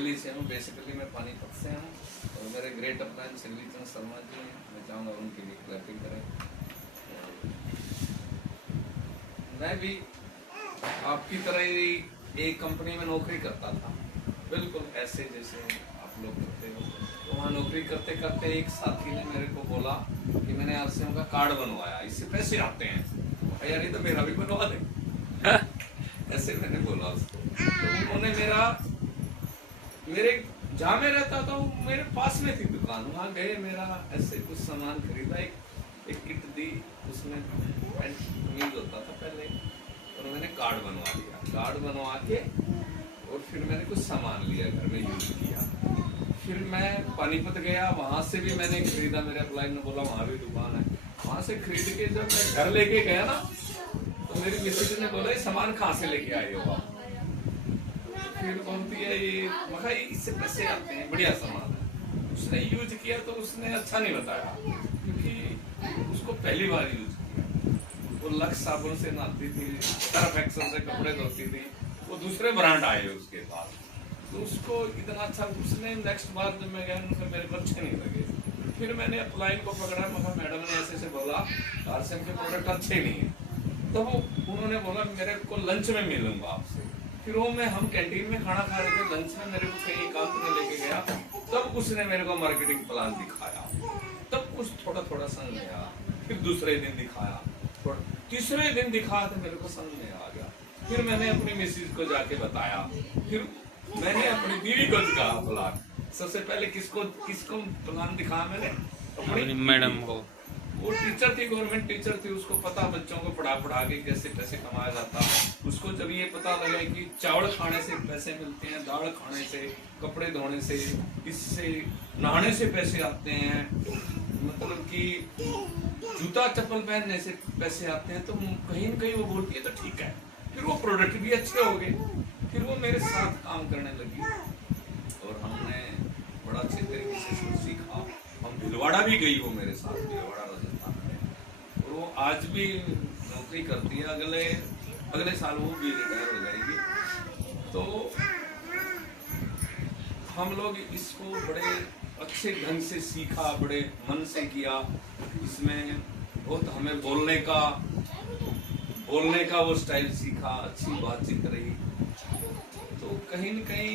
दिल्ली से हूँ, बेसिकली मैं पानीपत से हूँ और मेरे ग्रेट अपलाइन सिल्वीचंद शर्मा जी हैं, मैं चाहूँगा उनके लिए क्लैपिंग करें। मैं भी आपकी तरह ही एक कंपनी में नौकरी करता था, बिल्कुल ऐसे जैसे आप लोग करते हो। तो वहाँ नौकरी करते करते एक साथी ने मेरे को बोला कि मैंने आरसीएम का कार्ड बनवाया, इससे पैसे आते हैं, यार ये तो मेरा भी बनवा दे। ऐसे मैंने बोला उसको, तो उन्होंने मेरे जहाँ मैं रहता था वो मेरे पास में थी दुकान, वहाँ गए, मेरा ऐसे कुछ सामान खरीदा, एक किट दी, उसमें पैंट कमीज होता था पहले, और मैंने कार्ड बनवा लिया। कार्ड बनवा के और फिर मैंने कुछ सामान लिया, घर में यूज किया। फिर मैं पानीपत गया, वहां से भी मैंने खरीदा, मेरे अपलाइन ने बोला वहां भी दुकान है, वहां से खरीद के जब मैं घर लेके गया ना, तो मेरी मिसेज ने बोला ये सामान कहाँ से लेके आए हो आप? फिर बोलती है ये, मगर इससे पैसे आते हैं, बढ़िया सामान है। उसने यूज किया तो उसने अच्छा नहीं बताया, क्योंकि उसको पहली बार यूज किया। वो लक्स साबुन से नहाती थी, सर्फ एक्सेल से कपड़े धोती थी, वो दूसरे ब्रांड आए उसके पास, तो उसको इतना अच्छा, उसने नेक्स्ट बार जब मैं गया उनका मेरे को अच्छे नहीं लगे। फिर मैंने अपलाइन को पकड़ा, मगर मैडम ने ऐसे से बोला आरसीएम के प्रोडक्ट अच्छे नहीं है, तो वो उन्होंने बोला मेरे को लंच में मिलूंगा आपसे। फिर वो हम कैंटीन में खाना खा रहे थे, लंच में मेरे को कहीं एकांत में लेके गया, तब उसने मेरे को मार्केटिंग प्लान दिखाया, तब कुछ थोड़ा थोड़ा समझ में आया। फिर दूसरे दिन दिखाया, तीसरे दिन दिखाया तो मेरे को समझ में आ गया। फिर मैंने अपनी मिसेज को जाके बताया, फिर मैंने अपनी बीवी को दिखाया प्लान। सबसे पहले किसको प्लान दिखाया मैंने? अपनी मैडम को। वो टीचर थी, गवर्नमेंट टीचर थी, उसको पता बच्चों को पढ़ा के कैसे पैसे कमाया जाता। उसको जब ये पता लगा कि चावल खाने से पैसे मिलते हैं, दाल खाने से, कपड़े धोने से, इससे नहाने से पैसे आते हैं, मतलब कि जूता चप्पल पहनने से पैसे आते हैं, तो कहीं न कहीं वो बोलती है तो ठीक है। फिर वो प्रोडक्ट भी अच्छे हो गए, फिर वो मेरे साथ काम करने लगी और हमने बड़ा अच्छे तरीके से सीखा। हम भिलवाड़ा भी गई वो मेरे साथ, भिलवाड़ा राजस्थान में, और वो आज भी नौकरी करती है। अगले साल वो भी रिटायर हो जाएगी। तो हम लोग इसको बड़े अच्छे ढंग से सीखा, बड़े मन से किया। इसमें बहुत हमें बोलने का वो स्टाइल सीखा, अच्छी बातचीत रही। तो कहीं न कहीं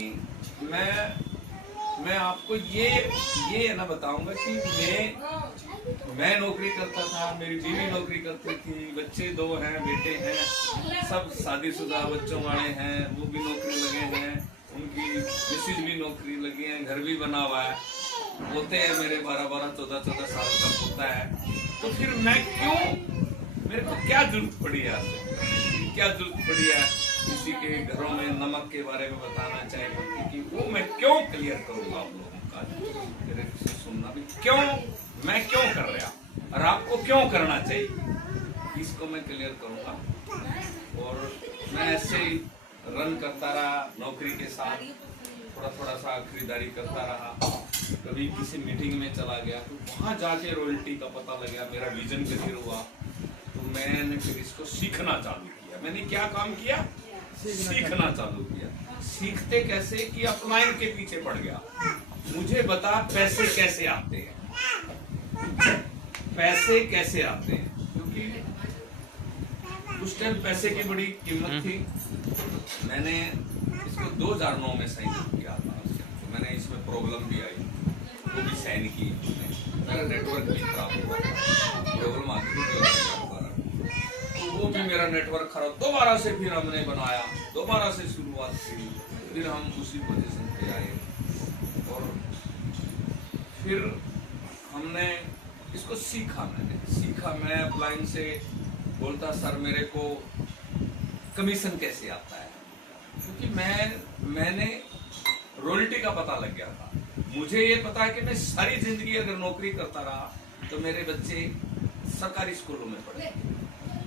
मैं आपको ये ना बताऊंगा कि मैं नौकरी करता था, मेरी बीवी नौकरी करती थी, बच्चे 2 हैं, बेटे हैं, सब शादीशुदा बच्चों वाले हैं, वो भी नौकरी लगे हैं, उनकी मिसेज भी नौकरी लगी है, घर भी बना हुआ है, पोते हैं मेरे 12-12, 14-14 साल का पोता है। तो फिर मेरे को क्या जरूरत पड़ी है आपसे, क्या जरूरत पड़ी है किसी के घरों में नमक के बारे में बताना चाहिए, क्योंकि वो मैं क्यों क्लियर करूंगा आप लोगों का, मेरे से सुनना भी क्यों, मैं क्यों कर रहा और आपको क्यों करना चाहिए, इसको मैं क्लियर करूंगा। और मैं ऐसे ही रन करता रहा नौकरी के साथ, थोड़ा सा खरीदारी करता रहा। कभी किसी मीटिंग में चला गया तो वहां जाके रॉयल्टी का पता लगा, मेरा विजन क्लियर हुआ, तो मैंने फिर इसको सीखना चालू किया। मैंने क्या काम किया? सीखना चालू किया। सीखते कैसे कि अपलाइन के पीछे पड़ गया, मुझे बता पैसे कैसे आते हैं, पैसे कैसे आते हैं, क्योंकि उस टाइम पैसे की बड़ी कीमत थी। मैंने इसको 2009 में साइन किया था, तो मैंने इसमें प्रॉब्लम भी आई, वो भी साइन की, मेरा नेटवर्क भी खराब हुआ, प्रॉब्लम आती थी, वो भी मेरा नेटवर्क खराब, दोबारा से फिर हमने बनाया, दोबारा से शुरुआत की, फिर हम उसी पोजीशन पे आए और फिर हमने इसको सीखा। मैं अपलाइन से बोलता सर मेरे को कमीशन कैसे आता है, क्योंकि मैंने रॉयल्टी का पता लग गया था। मुझे ये पता है कि मैं सारी जिंदगी अगर नौकरी करता रहा तो मेरे बच्चे सरकारी स्कूलों में पढ़ेंगे,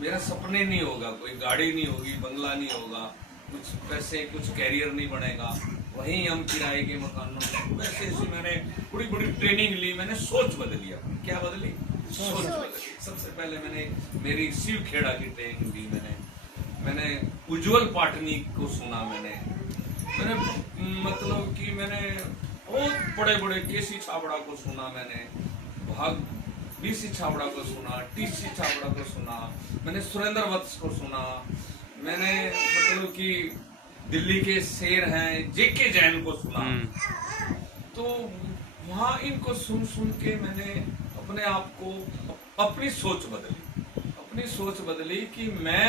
मेरा सपने नहीं होगा, कोई गाड़ी नहीं होगी, बंगला नहीं होगा, कुछ पैसे, कुछ कैरियर नहीं बनेगा, वहीं हम किराए के मकानों में। वैसे ऐसी मैंने बड़ी ट्रेनिंग ली, मैंने सोच बदली अपनी। क्या बदली? सोच बदली। सबसे पहले मैंने मेरी शिव खेड़ा की ट्रेनिंग ली, मैंने उज्जवल पाटनी को सुना, मैंने मतलब कि मैंने बहुत बड़े बड़े केसी छाबड़ा को सुना, मैंने भाग बीसी छाबड़ा को सुना, टीसी छाबड़ा को सुना, मैंने सुरेंद्र वत्स को सुना, मैंने मतलब कि दिल्ली के शेर हैं जेके जैन को सुना। तो वहाँ इनको सुन सुन के मैंने अपने आप को अपनी सोच बदली कि मैं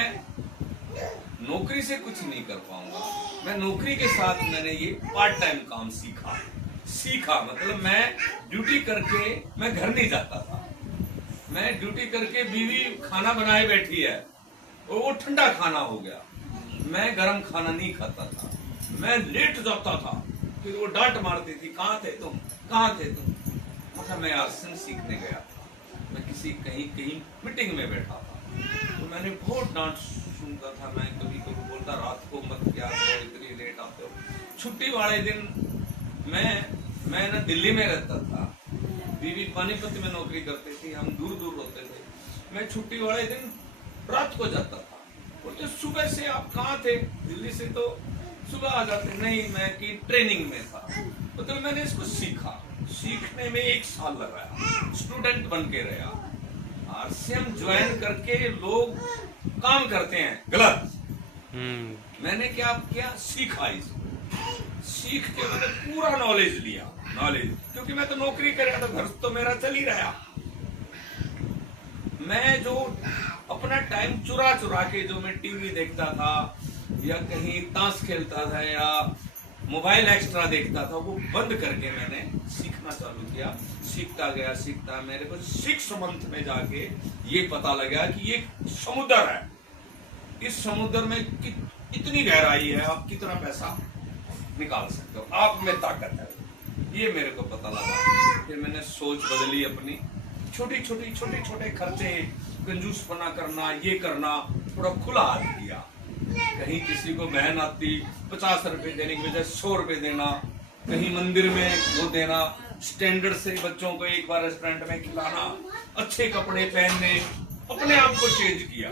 नौकरी से कुछ नहीं कर पाऊंगा। मैं नौकरी के साथ मैंने ये पार्ट टाइम काम सीखा मतलब मैं ड्यूटी करके मैं घर नहीं जाता था। मैं ड्यूटी करके बीवी खाना बनाए बैठी है और वो ठंडा खाना हो गया, मैं गरम खाना नहीं खाता था, मैं लेट जाता था, फिर वो डांट मारती थी, कहाँ थे तुम। मतलब मैं आसन सीखने गया था, मैं कहीं मीटिंग में बैठा था, तो मैंने बहुत डांट सुनता था। मैं कभी बोलता रात को मत क्या करो, इतनी लेट आते हो। छुट्टी वाले दिन मैं ना दिल्ली में रहता था, बीवी पानीपत में नौकरी करती थी, हम दूर होते थे। मैं छुट्टी वाले दिन रात को जाता था, बोलते सुबह से आप कहाँ थे? दिल्ली से तो सुबह आ जाते। नहीं, मैं की ट्रेनिंग में था। मतलब मैंने इसको सीखने में 1 साल लगाया, स्टूडेंट बन के रहा। RCM ज्वाइन करके लोग काम करते हैं गलत। मैंने क्या किया, सीखा इसको, सीख के मैंने पूरा नॉलेज लिया, क्योंकि मैं तो नौकरी कर रहा था, घर तो मेरा चल ही रहा। मैं जो अपना टाइम चुरा के जो मैं टीवी देखता था या कहीं ताश खेलता था या मोबाइल एक्स्ट्रा देखता था, वो बंद करके मैंने सीखना चालू किया। सीखता मेरे को 6 मंथ में जाके ये पता लगा कि ये समुद्र है, इस समुद्र में इतनी गहराई है, आप कितना पैसा निकाल सकते हो, आप में ताकत है, ये मेरे को पता लगा। फिर मैंने सोच बदली अपनी, छोटे खर्चे, कंजूसपना करना, ये करना, थोड़ा खुला हाथ दिया। कहीं किसी को बहन आती 50 रुपए देने की बजाय 100 रुपए देना, कहीं मंदिर में वो देना, स्टैंडर्ड से बच्चों को एक बार रेस्टोरेंट में खिलाना, अच्छे कपड़े पहनने, अपने आप को चेंज किया।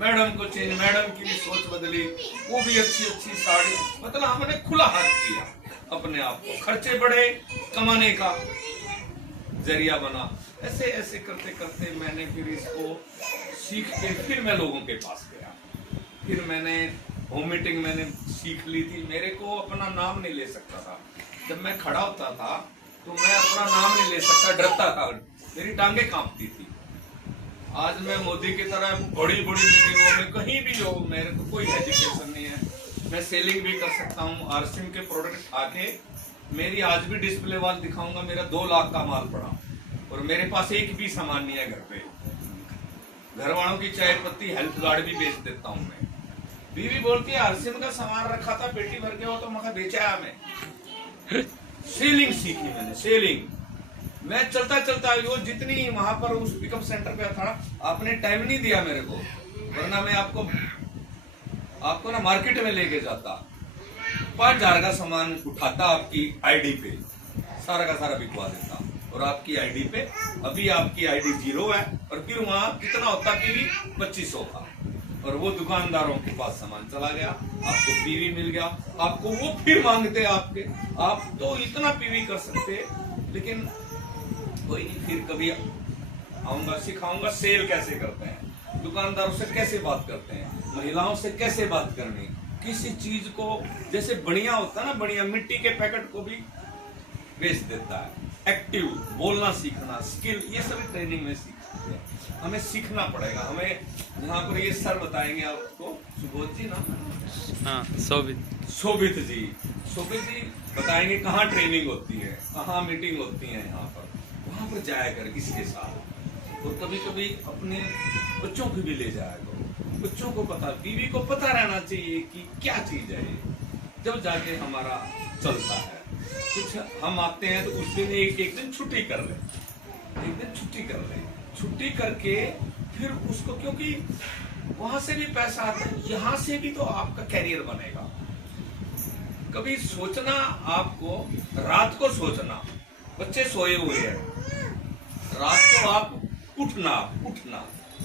मैडम की भी सोच बदली, वो भी अच्छी साड़ी, मतलब हमने खुला हाथ किया अपने आप को। खर्चे बढ़े, कमाने का जरिया बना। ऐसे करते मैंने फिर इसको सीख के फिर मैं लोगों के पास गया। फिर मैंने होम मीटिंग मैंने सीख ली थी। मेरे को अपना नाम नहीं ले सकता था, जब मैं खड़ा होता था तो मैं अपना नाम नहीं ले सकता, डरता था, मेरी टांगे कांपती थी। आज मैं मोदी की तरह बड़ी मीटिंगों में कहीं भी हो, मेरे को कोई एजुकेशन नहीं है, मैं सेलिंग भी कर सकता हूँ। RCM के प्रोडक्ट आके मेरी आज भी डिस्प्ले वाल दिखाऊंगा, मेरा 2 लाख का माल पड़ा और मेरे पास एक भी सामान नहीं है घर पे। घर वालों की चाय पत्ती, हेल्थ गार्ड भी बेच देता हूँ मैं। बीवी बोलती है RCM का सामान रखा था, पेटी भर के हो तो मैं बेचा मैं। सेलिंग सीखी मैंने, सेलिंग। मैं चलता वो जितनी वहां पर उस पिकअप सेंटर पे था, आपने टाइम नहीं दिया मेरे को, वरना मैं आपको ना मार्केट में लेके जाता, 5000 का सामान उठाता, आपकी ID पे सारा का सारा बिकवा देता, और आपकी ID पे अभी आपकी ID 0 है, और फिर वहां कितना होता पीवी 2500 का, और वो दुकानदारों के पास सामान चला गया, आपको पीवी मिल गया, आपको वो फिर मांगते आपके, आप तो इतना पीवी कर सकते। लेकिन कोई नहीं, फिर कभी आऊंगा, सिखाऊंगा सेल कैसे करते हैं, दुकानदारों से कैसे बात करते हैं, महिलाओं से कैसे बात करनी, किसी चीज को जैसे बढ़िया होता है ना, बढ़िया मिट्टी के पैकेट को भी बेच देता है। एक्टिव बोलना सीखना, स्किल, ये सभी ट्रेनिंग में सीखते हैं। हमें सीखना पड़ेगा। हमें यहाँ पर ये सर बताएंगे आपको, सुबोध जी ना, हाँ, शोभित जी बताएंगे कहाँ ट्रेनिंग होती है, कहाँ मीटिंग होती है, यहाँ पर वहां पर जाया कर इसके साथ। और कभी कभी अपने बच्चों को भी ले जाया करो, बच्चों को पता, बीवी को पता रहना चाहिए कि क्या चीज है ये, जब जाके हमारा चलता है। कुछ हम आते हैं तो उस दिन एक दिन छुट्टी कर ले, छुट्टी करके फिर उसको, क्योंकि वहां से भी पैसा आता है, यहाँ से भी तो आपका कैरियर बनेगा। कभी सोचना, आपको रात को सोचना, बच्चे सोए हुए हैं, रात को आप उठना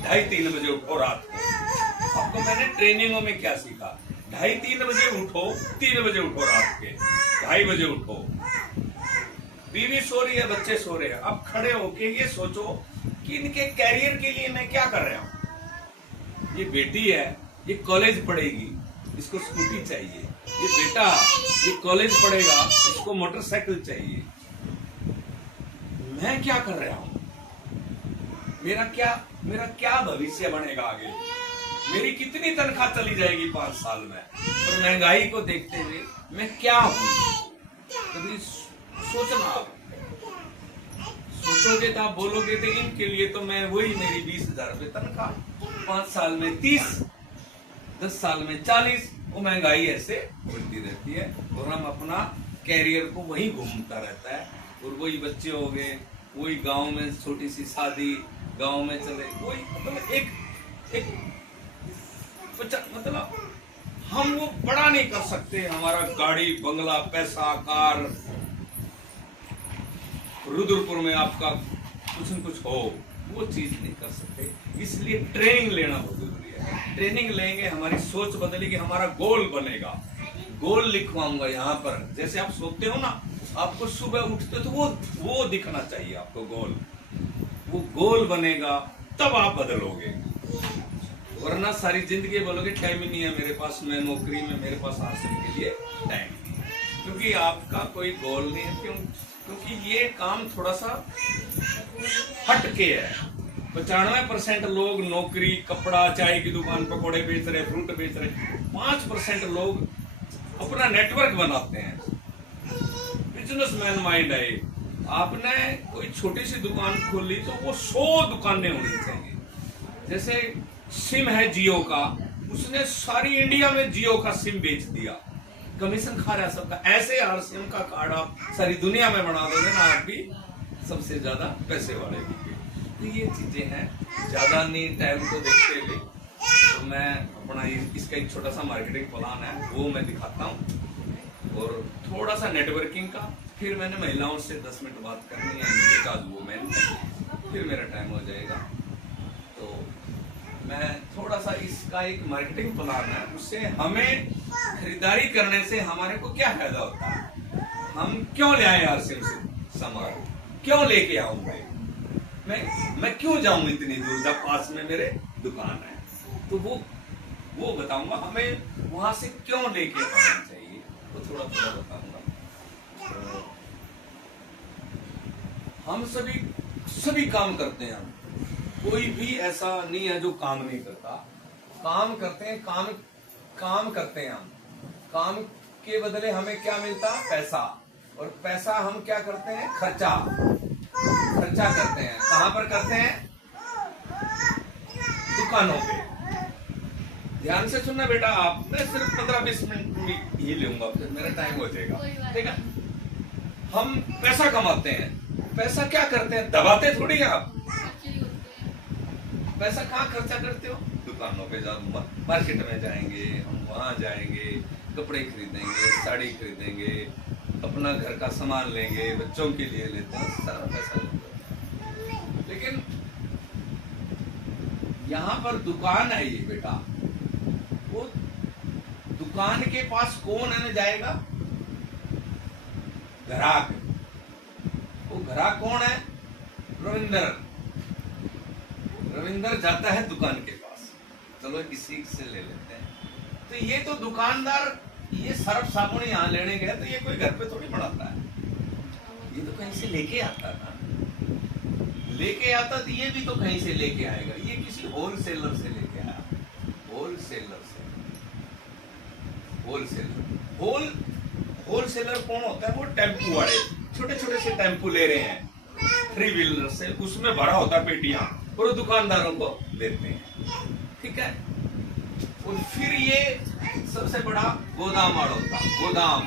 2:30-3 बजे उठो रात को। आपको मैंने ट्रेनिंगों में क्या सीखा, 2:30-3 बजे उठो, 3 बजे उठो रात के, 2:30 उठो, बीवी सो रही है, बच्चे सो रहे हैं, अब खड़े होके ये सोचो कि इनके कैरियर के लिए मैं क्या कर रहा हूं। ये बेटी है, ये कॉलेज पढ़ेगी, इसको स्कूटी चाहिए। ये बेटा, ये कॉलेज पढ़ेगा, इसको मोटरसाइकिल चाहिए। मैं क्या कर रहा हूं? मेरा क्या भविष्य बनेगा आगे? मेरी कितनी तनख्वाह चली जाएगी 5 साल में? और महंगाई को देखते हुए मैं क्या हूं? कभी सोचना। सोचोगे तो आप बोलोगे तो इनके लिए तो मैं वही, मेरी 20,000 रुपये तनख्वाह, 5 साल में 30, 10 साल में 40। वो महंगाई ऐसे बढ़ती रहती है और हम अपना कैरियर को वही घूमता रहता है। और वही बच्चे हो गए, वही गांव में छोटी सी शादी, गांव में चले, वही मतलब एक मतलब हम वो बड़ा नहीं कर सकते। हमारा गाड़ी बंगला पैसा कार, रुद्रपुर में आपका कुछ न कुछ हो, वो चीज नहीं कर सकते। इसलिए ट्रेनिंग लेना बहुत जरूरी है। ट्रेनिंग लेंगे, हमारी सोच बदलेगी, हमारा गोल बनेगा। गोल लिखवाऊंगा यहाँ पर। जैसे आप सोते हो ना, आपको सुबह उठते तो वो दिखना चाहिए आपको गोल। वो गोल बनेगा तब आप बदलोगे, वरना सारी जिंदगी बोलोगे टाइम ही नहीं है मेरे पास, मैं नौकरी में, मेरे पास हासिल के लिए टाइम नहीं है, क्योंकि आपका कोई गोल नहीं है। क्योंकि ये काम थोड़ा सा हटके है। 95% लोग नौकरी, कपड़ा, चाय की दुकान, पकौड़े बेच रहे, फ्रूट बेच रहे। 5% लोग अपना नेटवर्क बनाते हैं। बिजनेसमैन माइंड है। आपने कोई छोटी सी दुकान खोली तो वो 100 दुकानें होनी चाहिए। जैसे सिम है जियो का, उसने सारी इंडिया में जियो का सिम बेच दिया, कमीशन खा रहा है सबका। ऐसे हर सिम का कार्ड आप सारी दुनिया में बना दोगे ना, आप भी सबसे ज्यादा पैसे वाले होंगे। तो ये चीजें हैं, ज्यादा नहीं टाइम को देखते हुए तो मैं अपना इसका एक छोटा सा मार्केटिंग प्लान है वो मैं दिखाता हूँ, और थोड़ा सा नेटवर्किंग का। फिर मैंने महिलाओं से 10 मिनट बात करनी है, वुमेन, फिर मेरा टाइम हो जाएगा। तो मैं थोड़ा सा इसका एक मार्केटिंग प्लान है, उससे हमें खरीदारी करने से हमारे को क्या फायदा होता है, हम क्यों ले आए यार सिम से सामान, क्यों लेके आऊं मैं क्यों जाऊं इतनी दूर जब पास में मेरे दुकान है। तो वो बताऊंगा, हमें वहां से क्यों लेके आना चाहिए, वो थोड़ा बताऊंगा। तो हम सभी काम करते हैं, कोई भी ऐसा नहीं है जो काम नहीं करता। काम करते हैं, काम करते हैं हम। काम के बदले हमें क्या मिलता? पैसा। और पैसा हम क्या करते हैं? खर्चा करते हैं। कहां पर करते हैं? दुकानों पे। ध्यान से सुनना बेटा, आप, मैं सिर्फ 15-20 मिनट ही लूंगा, फिर मेरा टाइम हो जाएगा, ठीक है। हम पैसा कमाते हैं, पैसा क्या करते हैं? दबाते थोड़ी हैं आप। पैसा कहाँ खर्चा करते हो? दुकानों पे जाओ, मार्केट में जाएंगे, हम वहां जाएंगे, कपड़े खरीदेंगे, साड़ी खरीदेंगे, अपना घर का सामान लेंगे, बच्चों के लिए लेते हैं, सारा पैसा लेते हैं। लेकिन यहाँ पर दुकान है ये बेटा, वो दुकान के पास कौन आने जाएगा? ग्राहक। वो ग्राहक कौन है? रविंदर जाता है दुकान के पास। चलो इसी से ले लेते हैं। तो ये तो दुकानदार, ये सर्फ साबुन यहाँ लेने गए तो ये कोई घर पे थोड़ी बनाता है, ये तो कहीं से लेके आता था। लेके आता तो ये भी तो कहीं से लेके आएगा, ये किसी होलसेलर से लेके आया। होलसेलर कौन होता है? वो टेम्पू वाले, छोटे छोटे से टेम्पू ले रहे हैं 3 व्हीलर से, उसमें भरा होता है पेटियां, और दुकानदारों को देते हैं, ठीक है। और फिर ये सबसे बड़ा गोदाम वाला होता है, गोदाम,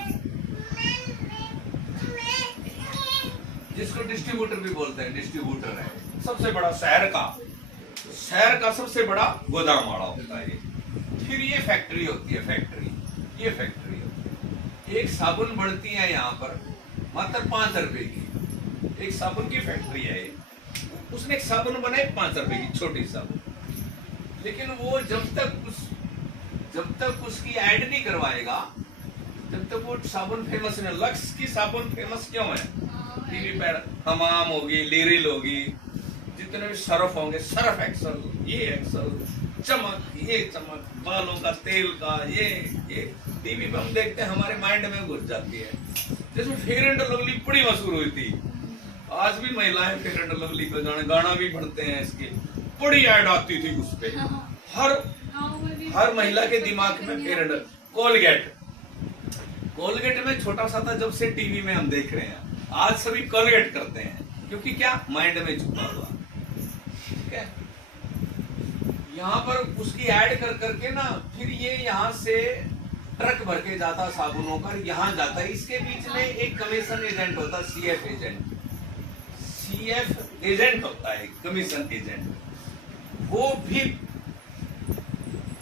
जिसको डिस्ट्रीब्यूटर भी बोलते हैं, डिस्ट्रीब्यूटर है सबसे बड़ा शहर का सबसे बड़ा गोदाम वाला होता है। फिर ये फैक्ट्री होती है, ये फैक्ट्री होती है। एक साबुन बढ़ती है यहाँ पर मात्र 5 रुपए की, एक साबुन की फैक्ट्री है। उसने एक साबुन बनाई 5 रुपए की, छोटी साबुन। लेकिन वो जब तक उसकी ऐड नहीं करवाएगा जब तक वो साबुन फेमस नहीं। लक्स की साबुन फेमस क्यों है? टीवी पर हमाम होगी, लिरिल होगी, जितने भी सरफ होंगे, सरफ एक्सल, ये एक्सल, चमक, ये चमक, बालों का तेल का, ये टीवी पे हम देखते हैं, हमारे माइंड में घुस जाती है। जैसे फेयर एंड लवली बड़ी मशहूर हुई थी, आज भी महिलाएं फेयर एंड लवली पे गाना भी पढ़ते हैं, इसके बड़ी ऐड आती थी उस पे। हर महिला के दिमाग में फेयर एंड कोलगेट में छोटा सा था जब से टीवी में हम देख रहे हैं, आज सभी कोलगेट करते हैं, क्योंकि क्या माइंड में छुपा हुआ। ठीक है, यहाँ पर उसकी ऐड कर करके ना, फिर ये यहाँ से ट्रक भर के जाता साबुनों का, यहाँ जाता है। इसके बीच में एक कमीशन एजेंट होता, सीएफ एजेंट होता है, कमीशन एजेंट।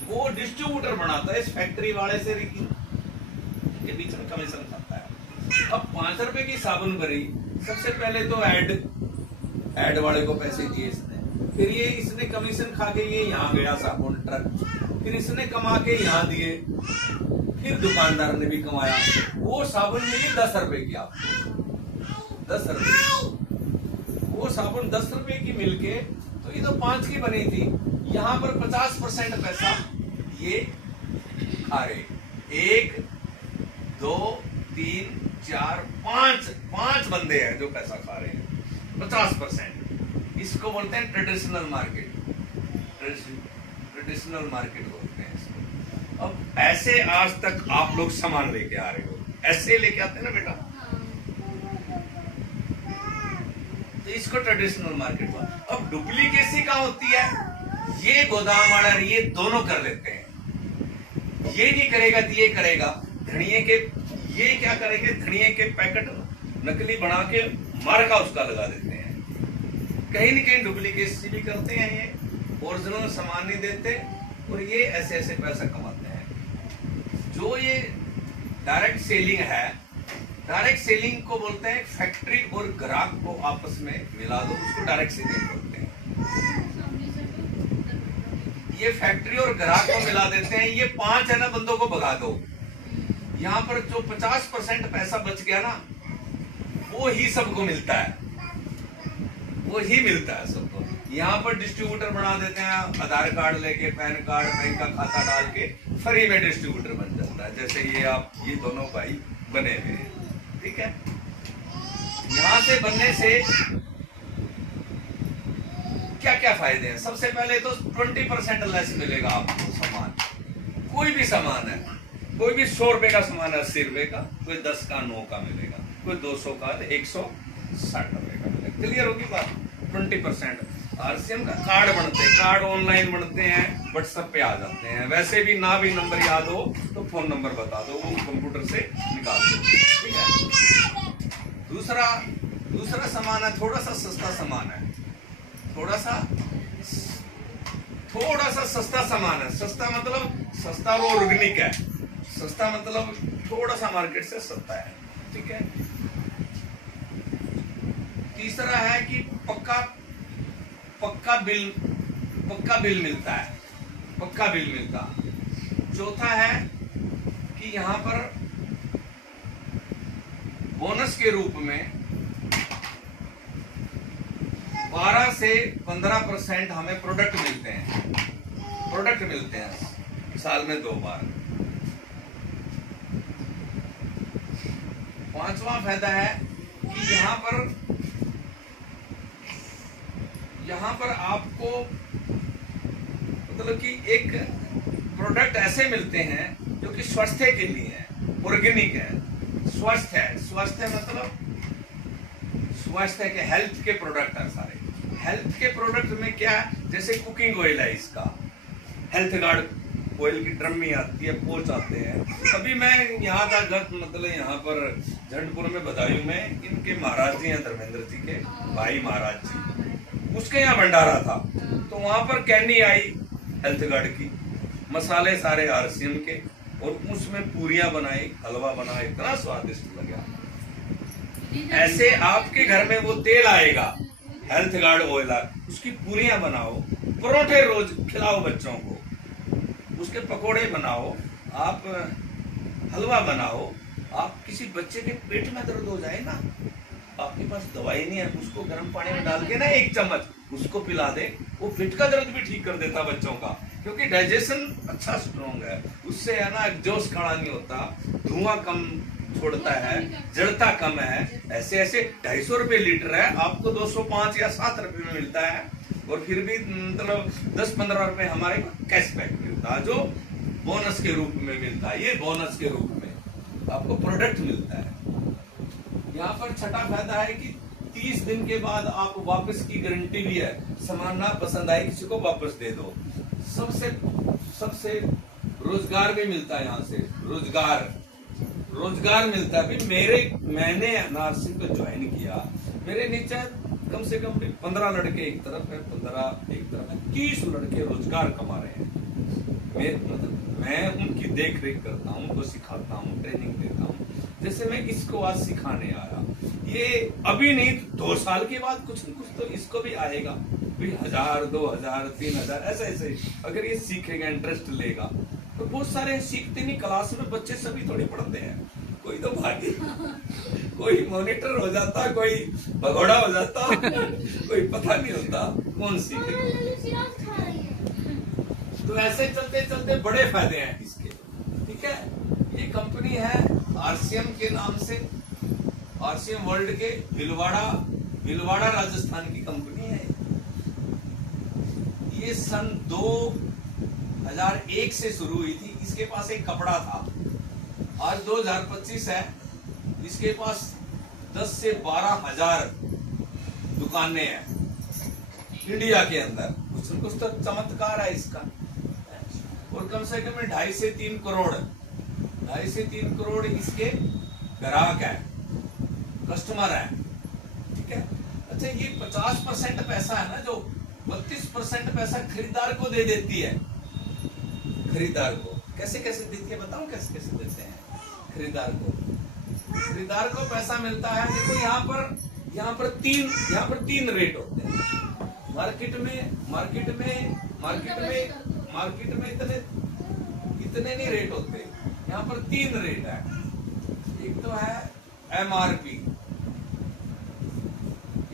वो डिस्ट्रीब्यूटर बनाता है इस फैक्ट्री वाले से, के बीच में कमीशन खाता है। अब 5 रुपए की साबुन भरी, सबसे पहले तो ऐड वाले को पैसे दिए इसने, फिर ये इसने कमीशन खा के ये यहाँ गया साबुन ट्रक, फिर इसने कमा के यहाँ दिए, फिर दुकानदार ने भी कमाया। वो साबुन मिली 10 रुपए की, आपको 10 रुपए। वो साबुन 10 रुपए की मिलके, तो ये तो 5 की बनी थी, यहाँ पर 50% पैसा ये खा रहे। 1 2 3 4 5 बंदे हैं जो पैसा खा रहे हैं, 50%। इसको बोलते हैं ट्रेडिशनल मार्केट, ट्रेडिशनल मार्केट बोलते हैं इसको। अब ऐसे आज तक आप लोग सामान लेके आ रहे हो, ऐसे लेके आते हैं ना बेटा, तो इसको ट्रेडिशनल मार्केट बोलते हैं। अब डुप्लीकेसी कहाँ होती है? ये गोदाम वाला ये दोनों कर लेते हैं, ये नहीं करेगा तो ये करेगा। धनिये के ये क्या करेंगे, धनिये के पैकेट नकली बना के मार्का उसका लगा देते हैं। कहीं न कहीं डुप्लीकेसी भी करते हैं, ये ओरिजिनल सामान नहीं देते, और ये ऐसे ऐसे पैसा कमाते हैं। जो ये डायरेक्ट सेलिंग है, डायरेक्ट सेलिंग को बोलते हैं फैक्ट्री और ग्राहक को आपस में मिला दो, उसको डायरेक्ट सेलिंग बोलते हैं। ये फैक्ट्री और ग्राहक को मिला देते हैं। ये 5 है ना, बंदों को भगा दो। यहाँ पर जो 50% पैसा बच गया ना, वो ही सबको मिलता है, वो ही मिलता है सबको। यहाँ पर डिस्ट्रीब्यूटर बना देते हैं, आधार कार्ड लेके, पैन कार्ड, बैंक का खाता डाल के फ्री में डिस्ट्रीब्यूटर बन जाता है। जैसे ये दोनों भाई बने हुए हैं, ठीक है। यहाँ से बनने से क्या क्या फायदे हैं? सबसे पहले तो 20% लेस मिलेगा आपको सामान। कोई भी सामान है, कोई भी 100 रुपए का सामान है 80 रुपए का, कोई 10 का 9 का मिलेगा, कोई 200 का 160 रुपए का मिलेगा। क्लियर होगी बात? 20%। आरसीएम का कार्ड बनते हैं, कार्ड ऑनलाइन बनते हैं, व्हाट्सएप पे आ जाते हैं। वैसे भी ना भी नंबर याद हो तो फोन नंबर बता दो, वो कंप्यूटर से निकाल दो, ठीक है। दूसरा सामान है, थोड़ा सा सस्ता सामान है, थोड़ा सा सस्ता सामान है। सस्ता मतलब सस्ता वो ऑर्गेनिक है, सस्ता मतलब थोड़ा सा मार्केट से सस्ता है, ठीक है। तीसरा है कि पक्का बिल मिलता है, पक्का बिल मिलता। चौथा है कि यहाँ पर बोनस के रूप में 12 से 15% हमें प्रोडक्ट मिलते हैं साल में 2 बार। 5वां फायदा है कि यहाँ पर आपको मतलब कि एक प्रोडक्ट ऐसे मिलते हैं जो कि स्वास्थ्य के लिए है, ऑर्गेनिक है, स्वस्थ है मतलब स्वास्थ्य के, हेल्थ के प्रोडक्ट है सारे। हेल्थ के प्रोडक्ट में क्या है, जैसे कुकिंग ऑयल है, इसका हेल्थ गार्ड ऑयल की ड्रमी आती है, पोच आते हैं। अभी मैं यहाँ था मतलब यहाँ पर झंडपुर में बदायूं में, इनके महाराज जी हैं, धर्मेंद्र जी के भाई महाराज जी, उसके यहाँ भंडारा था, तो वहां पर कैनी आई हेल्थ गार्ड की, मसाले सारे आरसीएम के, और उसमें पूरियां बनाई, हलवा बना, इतना स्वादिष्ट लगा। ऐसे आपके घर में वो तेल आएगा, हेल्थ गार्ड ऑयल, उसकी पूरियां बनाओ, परोठे रोज खिलाओ बच्चों को, उसके पकोड़े बनाओ, आप हलवा बनाओ, आप किसी बच्चे के पेट में दर्द हो जाए ना, आपके पास दवाई नहीं है, उसको गर्म पानी में डाल के ना 1 चम्मच उसको पिला दे, वो पेट का दर्द भी ठीक कर देता बच्चों का, क्योंकि डाइजेशन अच्छा स्ट्रॉन्ग है, उससे है ना जोश खड़ा नहीं होता, धुआं कम छोड़ता है, जड़ता कम है। ऐसे ऐसे 250 रुपए लीटर है, आपको 205 या 7 रुपए में मिलता है, और फिर भी मतलब 10-15 रुपए हमारे कैशबैक मिलता है, जो बोनस के रूप में मिलता है। ये बोनस के रूप में आपको प्रोडक्ट मिलता है। यहाँ पर छठा फायदा है कि 30 दिन के बाद आप वापस की गारंटी भी है, सामान ना पसंद आए किसी को वापस दे दो। सबसे रोजगार भी मिलता है, यहाँ से रोजगार मिलता है। मैंने एनआरसी को ज्वाइन किया, मेरे नीचे कम से कम 15 लड़के एक तरफ है, 15 एक तरफ है, 30 लड़के रोजगार कमा रहे हैं। मैं उनकी देख रेख करता हूँ, उनको सिखाता हूँ, ट्रेनिंग देता हूँ। जैसे मैं इसको आज सिखाने आया, ये अभी नहीं 2 साल के बाद कुछ न कुछ तो इसको भी आएगा, भी 1000, 2000, 3000 ऐसे अगर ये सीखेगा, इंटरेस्ट लेगा तो बहुत सारे सीखते नहीं। क्लास में बच्चे सभी थोड़ी पढ़ते हैं, कोई तो भागी, कोई मॉनिटर हो जाता, कोई भगोड़ा हो जाता, कोई पता नहीं होता कौन सीखेगा। तो ऐसे चलते चलते बड़े फायदे हैं इसके, ठीक है। ये कंपनी है आरसीएम के नाम से, आरसीएम वर्ल्ड के भीलवाड़ा राजस्थान की कंपनी है। ये सन 2001 से शुरू हुई थी। इसके पास एक कपड़ा था, आज 2025 है, इसके पास 10 से 12 हजार दुकानें हैं इंडिया के अंदर। कुछ तो चमत्कार है इसका। और कम से कम 2.5 से 3 करोड़ इसके ग्राहक है, कस्टमर है, ठीक है। अच्छा, ये 50% पैसा है ना, जो 32% पैसा खरीदार को दे देती है। खरीदार को कैसे देती है बताऊं, कैसे देते हैं खरीदार को पैसा मिलता है। देखो यहाँ पर तीन रेट होते हैं। मार्केट में इतने नहीं रेट होते, यहाँ पर 3 रेट है। एक तो है एमआरपी,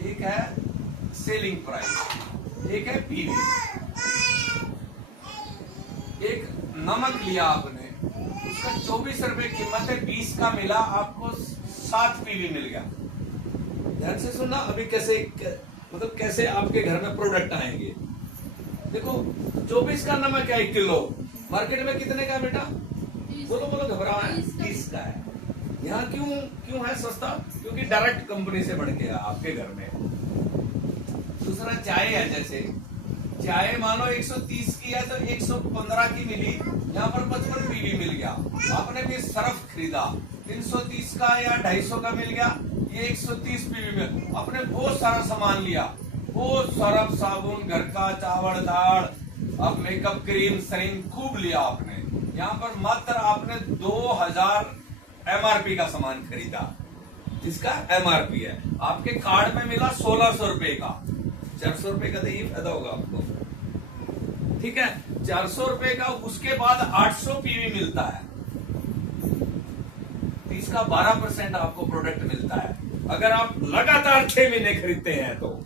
एक है सेलिंग प्राइस, एक है पीवी। एक नमक लिया आपने, उसका 24 रुपए कीमत है, 20 का मिला, आपको 7 पीवी मिल गया। ध्यान से सुनना, अभी कैसे आपके घर में प्रोडक्ट आएंगे। देखो 24 का नमक है 1 किलो, मार्केट में कितने का है बेटा? बोलो घबराओ, 30 का है। यहाँ क्यों है सस्ता? क्योंकि डायरेक्ट कंपनी से बढ़ के आपके घर में। दूसरा चाय है, जैसे चाय मानो 130 की है तो 115 की मिली, यहाँ पर 55 पीवी मिल गया। आपने भी सर्फ खरीदा 330 का या 250 का मिल गया, ये 130 पीवी में। आपने बहुत सारा सामान लिया, वो सर्फ, साबुन, घर का चावल, दाल, अब मेकअप क्रीम, शरीम खूब लिया आपने। यहाँ पर मात्र आपने 2000 एमआरपी का सामान खरीदा, जिसका एमआरपी है। आपके कार्ड में मिला 1600 रुपए का, 400 रुपए का तो ये फायदा होगा आपको, ठीक है। 400 रुपए का, उसके बाद 800 पीवी मिलता है, 30 का 12% आपको प्रोडक्ट मिलता है। अगर आप लगातार 6 महीने खरीदते हैं तो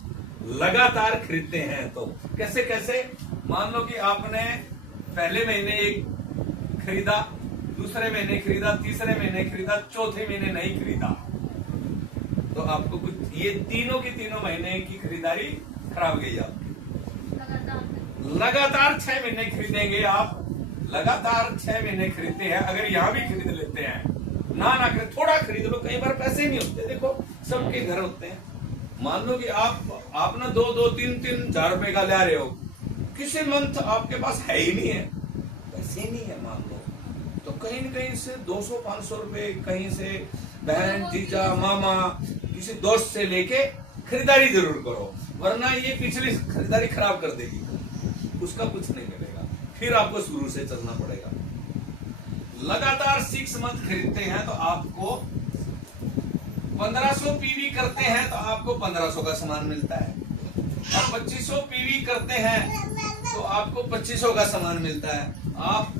कैसे मान लो कि आपने पहले महीने एक खरीदा, दूसरे महीने खरीदा, तीसरे महीने खरीदा, चौथे महीने नहीं खरीदा, तो आपको कुछ ये तीनों महीने की खरीदारी खराब गई आपकी। लगातार 6 महीने खरीदेंगे आप, लगातार 6 महीने खरीदते हैं। अगर यहाँ भी खरीद लेते हैं, ना करें, थोड़ा खरीद लो, कई बार पैसे नहीं होते, देखो सबके घर होते हैं। मान लो कि आप ना 2-3 हजार रुपए का ले रहे हो, किसी मंथ आपके पास है ही नहीं है, पैसे नहीं है मान लो, तो कहीं न कहीं से 200-500 रुपए कहीं से बहन, जीजा, मामा, किसी दोस्त से लेके खरीदारी जरूर करो, वरना ये पिछली खरीदारी खराब कर देगी, उसका कुछ नहीं मिलेगा, फिर आपको शुरू से चलना पड़ेगा। लगातार 6 मंथ खरीदते हैं तो आपको 1500 पीवी करते हैं तो आपको 1500 का सामान मिलता है, और 2500 पीवी करते हैं तो आपको 2500 का सामान मिलता है। आप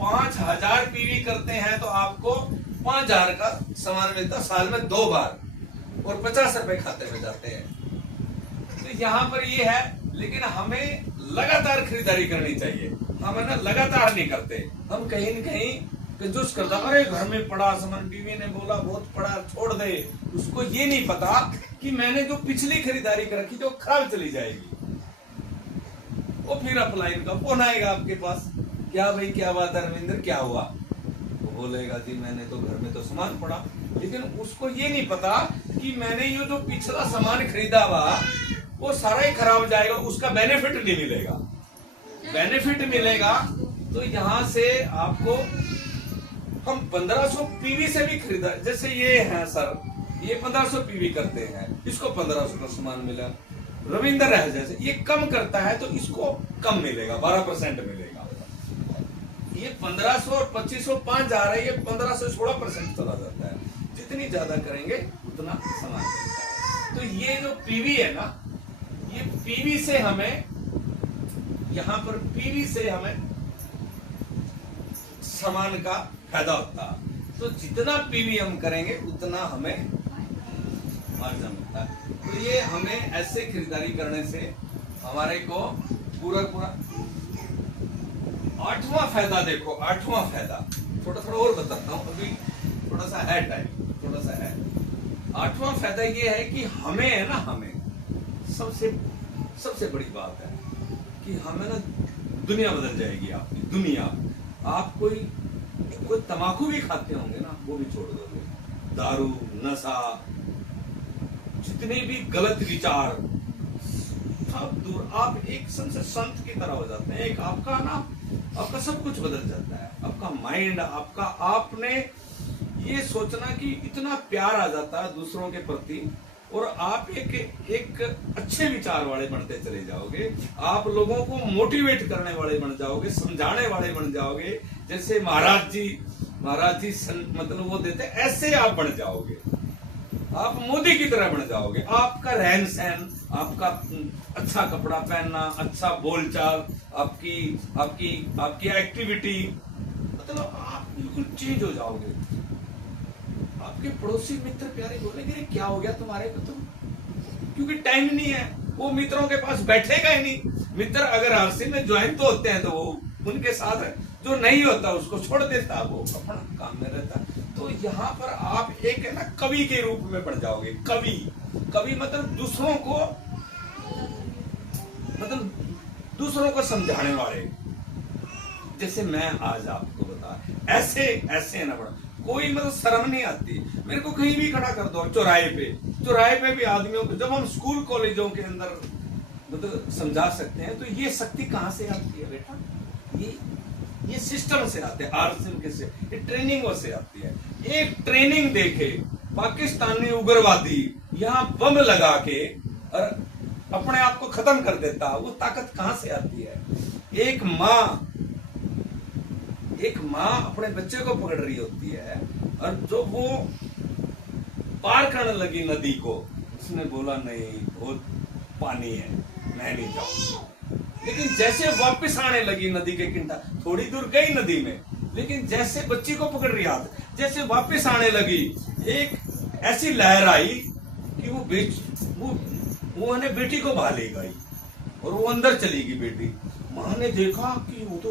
5000 पीवी करते हैं तो आपको 5000 का सामान मिलता साल में 2 बार, और 50 रुपए खाते में जाते हैं। तो यहाँ पर ये है, लेकिन हमें लगातार खरीदारी करनी चाहिए। हम है ना लगातार नहीं करते, हम कहीं न कहीं कंजूस करता, अरे घर में पड़ा सामान, बीवी ने बोला बहुत पड़ा छोड़ दे। उसको ये नहीं पता कि मैंने जो पिछली खरीदारी कर रखी जो खराब चली जाएगी। वो फिर अपलाइन का फोन आएगा आपके पास, क्या भाई क्या बात है रविंद्र, क्या हुआ? वो बोलेगा जी मैंने तो घर में तो सामान पड़ा, लेकिन उसको ये नहीं पता कि मैंने ये जो पिछला सामान खरीदा हुआ वो सारा ही खराब जाएगा, उसका बेनिफिट नहीं मिलेगा। बेनिफिट मिलेगा तो यहाँ से आपको हम 1500 पीवी से भी खरीदा, जैसे ये है सर, ये 1500 पीवी करते हैं, इसको 1500 का सामान मिला। रविंद्र है जैसे ये कम करता है तो इसको कम मिलेगा, 12% मिलेगा। ये 1500 और 2500 5 जा रहा है, ये 1500 16% चला जाता है। जितनी ज्यादा करेंगे उतना सामान मिलता है। तो ये जो पीवी है ना, ये पीवी से हमें, यहाँ पर पीवी से हमें सामान का फायदा होता है। तो जितना पीवी हम करेंगे उतना हमें मार्जिन मिलता है। तो ये हमें ऐसे खरीदारी करने से हमारे को पूरा 8वां फायदा देखो, 8वां फायदा थोड़ा थोड़ा और बताता हूं, अभी थोड़ा सा है टाइम, थोड़ा सा है। 8वां फायदा ये है कि हमें है ना, हमें सबसे बड़ी बात है कि हमें ना दुनिया बदल जाएगी आपकी दुनिया। आप कोई तंबाकू भी खाते होंगे ना, वो भी छोड़ दोगे। दारू, नशा, जितने भी गलत विचार सब दूर, आप एक संत की तरह हो जाते हैं। एक आपका ना, आपका सब कुछ बदल जाता है, आपका माइंड, आपका, आपने ये सोचना कि इतना प्यार आ जाता है दूसरों के प्रति, और आप एक अच्छे विचार वाले बनते चले जाओगे। आप लोगों को मोटिवेट करने वाले बन जाओगे, समझाने वाले बन जाओगे। जैसे महाराज जी मतलब वो देते, ऐसे आप बन जाओगे। आप मोदी की तरह बन जाओगे। आपका रहन सहन, आपका अच्छा कपड़ा पहनना, अच्छा बोलचाल, आपकी एक्टिविटी, मतलब आप बिल्कुल चेंज हो जाओगे। आपके पड़ोसी मित्र प्यारे बोलेंगे क्या हो गया तुम्हारे को, तुम, क्योंकि टाइम नहीं है, वो मित्रों के पास बैठेगा ही नहीं। मित्र अगर आरसी में ज्वाइन तो होते हैं तो वो उनके साथ है, जो नहीं होता उसको छोड़ देता, वो अपना काम में रहता। तो यहाँ पर आप एक है ना कवि के रूप में बन जाओगे। कवि मतलब दूसरों को समझाने वाले। जैसे मैं आज आपको बता, ऐसे ना बड़ा कोई मतलब शर्म नहीं आती मेरे को, कहीं भी खड़ा कर दो चौराहे पे भी आदमियों को, जब हम स्कूल कॉलेजों के अंदर मतलब समझा सकते हैं। तो ये शक्ति कहाँ से आती है बेटा? ये सिस्टम से आते हैं, आरसीएम के से, ये ट्रेनिंगों से आती है। एक ट्रेनिंग देके पाकिस्तानी उग्रवादी यहाँ बम लगा के और अपने आप को खत्म कर देता, वो ताकत कहाँ से आती है? एक माँ अपने बच्चे को पकड़ रही होती है, और जो वो पार करने लगी नदी को, उसने बोला नहीं बहुत पानी है, मैं नहीं जाऊंगा। लेकिन जैसे वापस आने लगी नदी के किनारे, थोड़ी दूर गई नदी में, लेकिन जैसे बच्ची को पकड़ रही हाथ, जैसे वापस आने लगी, एक ऐसी लहर आई कि वो बेटी को बहा ले गई, और वो अंदर चली गई बेटी। माँ ने देखा कि वो तो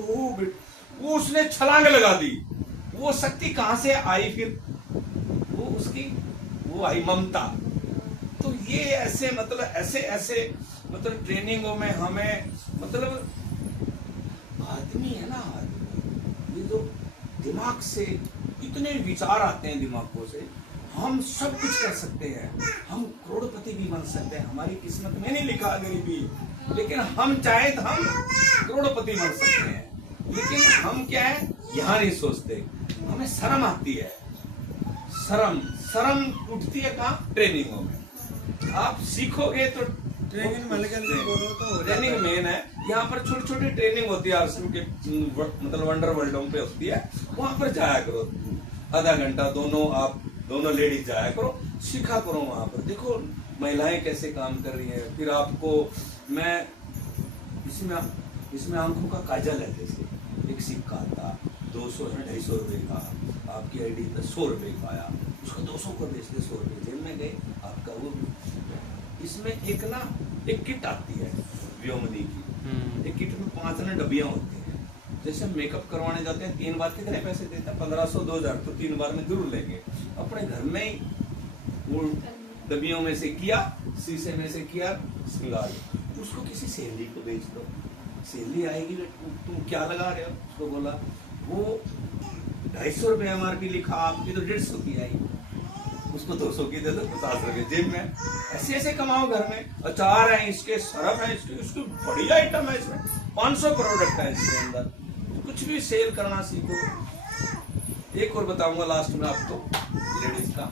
वो उसने छलांग लगा दी। वो शक्ति कहां से आई? फिर वो आई ममता। तो ये ऐसे मतलब ट्रेनिंगों में हमें मतलब आदमी है ना, ये जो दिमाग से इतने विचार आते हैं दिमागों से, हम सब कुछ कर सकते हैं। हम करोड़पति भी बन सकते हैं। हमारी किस्मत में नहीं लिखा गरीबी, लेकिन हम चाहे तो हम करोड़पति बन सकते हैं। लेकिन हम क्या है यहाँ नहीं सोचते, हमें शर्म आती है। शर्म उठती है कहाँ? ट्रेनिंगों में। आप सीखोगे तो ट्रेनिंग मेन है। यहाँ पर छोटी छोटी ट्रेनिंग होती है, आरसीएम के मतलब वंडर वर्ल्डों पे होती है, वहां पर जाया करो। आधा घंटा दोनों लेडीज जाया करो, सीखा करो। वहां पर देखो महिलाएं कैसे काम कर रही है। फिर आपको मैं इसमें आंखों का काजल है, जैसे एक सिक्का आता, 200 या 250 रुपए का, आपकी आईडी पे 100 रुपए का आया, उसको 200 को बेच के 100 रुपए जेब में गए आपका। वो इसमें एक किट आती है व्योमनी की, एक किट में 5 डब्बियां होती हैं। जैसे हम मेकअप करवाने जाते हैं 3 बार कितने पैसे देते हैं, 1500 2000, तो 3 बार में जरूर लेंगे। अपने घर में ही वो डब्बियों में से किया, शीशे में से किया श्रृंगार, उसको किसी सहेली को बेच दो, सहेली आएगी तुम क्या लगा रहे हो, उसको बोला वो 250 रुपए MRP लिखा, आपकी तो 150 की आई, उसको 200 की दे दो, 50 रुपए जेब में। ऐसे ऐसे कमाओ घर में। अचार है इसके, सरफ है इसके, उसकी बढ़िया आइटम है इसमें, 500 प्रोडक्ट है इसके अंदर, कुछ भी सेल करना सीखो। एक और बताऊंगा लास्ट में आपको लेडीज का,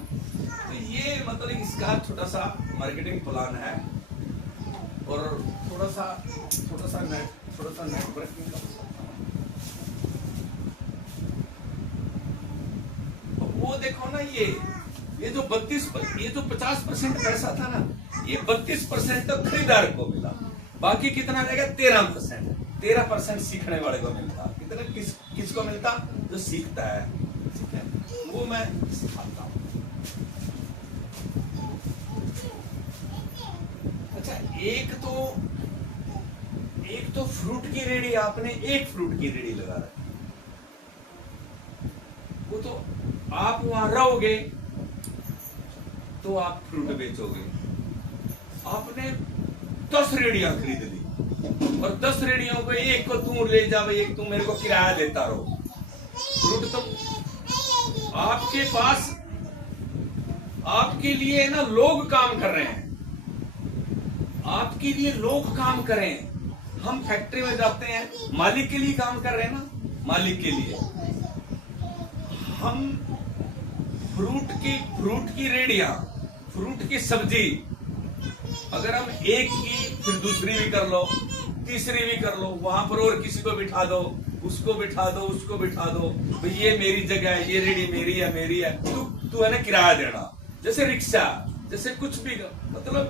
तो ये मतलब इसका छोटा सा मार्केटिंग प्लान है और थोड़ा सा नेटवर्किंग का। वो देखो ना, ये जो 50% पैसा था ना, ये 32% तो खरीदार को मिला, बाकी कितना रहेगा 13% सीखने वाले को मिलता। कितना किसको मिलता, जो सीखता है, ठीक है, वो मैं सिखाता हूँ। अच्छा, एक तो फ्रूट की रेडी, आपने एक फ्रूट की रेडी लगा रखी, वो तो आप वहां रहोगे तो आप फ्रूट बेचोगे। आपने 10 रेडियां खरीद ली और 10 रेडियों को एक को तू ले जा भाई, एक तू मेरे को किराया देता रहो। फ्रूट तो आपके पास, आपके लिए ना लोग काम कर रहे हैं, आपके लिए लोग काम करें। हम फैक्ट्री में जाते हैं, मालिक के लिए काम कर रहे हैं ना, मालिक के लिए। हम फ्रूट की रेडियां, फ्रूट की सब्जी, अगर हम एक की फिर दूसरी भी कर लो, तीसरी भी कर लो, वहां पर और किसी को बिठा दो, उसको बिठा दो, उसको बिठा दो, भाई ये मेरी जगह है, ये रेडी मेरी है, तू है ना किराया देना। जैसे रिक्शा, जैसे कुछ भी, मतलब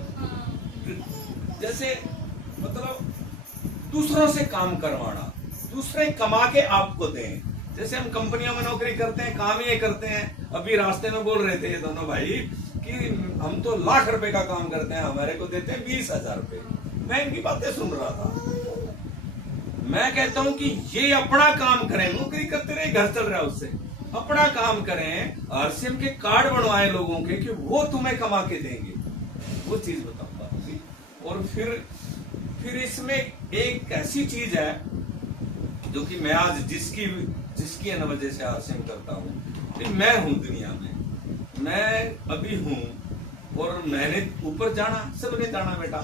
दूसरों से काम करवाना, दूसरे कमा के आपको दें। जैसे हम कंपनियों में नौकरी करते हैं, काम ये करते हैं। अभी रास्ते में बोल रहे थे ये दोनों भाई कि हम तो लाख रुपए का काम करते हैं, हमारे को देते हैं 20,000 रुपए। मैं इनकी बातें सुन रहा था, मैं कहता हूं कि ये अपना काम करें, नौकरी करते रहे, घर चल रहा है उससे, अपना काम करें। RCM के कार्ड बनवाए लोगों के कि वो तुम्हें कमा के देंगे, वो चीज बताऊंगा। और फिर इसमें एक ऐसी चीज है जो कि मैं आज जिसकी वजह से RCM करता हूं, मैं हूं दुनिया में, मैं अभी हूं और मैंने ऊपर जाना, सबने जाना बेटा।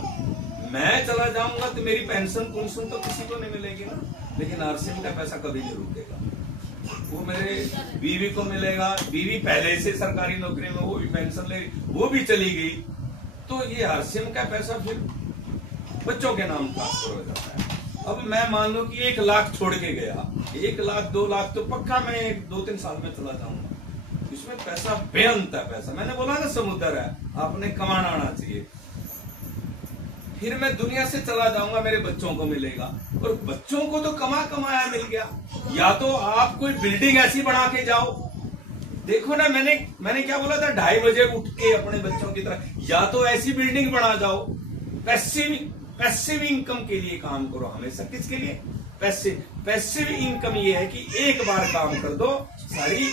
मैं चला जाऊंगा तो मेरी पेंशन तो किसी को नहीं मिलेगी ना, लेकिन RCM का पैसा कभी नहीं रुकेगा। वो मेरे बीवी को मिलेगा, बीवी पहले से सरकारी नौकरी में, वो भी पेंशन ले, वो भी चली गई, तो ये RCM का पैसा फिर बच्चों के नाम ट्रांसफर हो जाता है। अब मैं मान लो कि 1 लाख छोड़ के गया, 1 लाख 2 लाख तो पक्का मैं 2-3 साल में चला जाऊंगा। इसमें पैसा बेअंत है पैसा, मैंने बोला ना समुद्र है, आपने कमाना आना चाहिए। फिर मैं दुनिया से चला जाऊंगा, मेरे बच्चों को मिलेगा, और बच्चों को तो कमाया मिल गया। या तो आप कोई बिल्डिंग ऐसी बना के जाओ, देखो ना, मैंने क्या बोला था, 2:30 बजे उठ के अपने बच्चों की तरह, या तो ऐसी बिल्डिंग बना जाओ, पैसिव इनकम के लिए काम करो हमेशा। किसके लिए? पैसिव इनकम ये है कि एक बार काम कर दो, सारी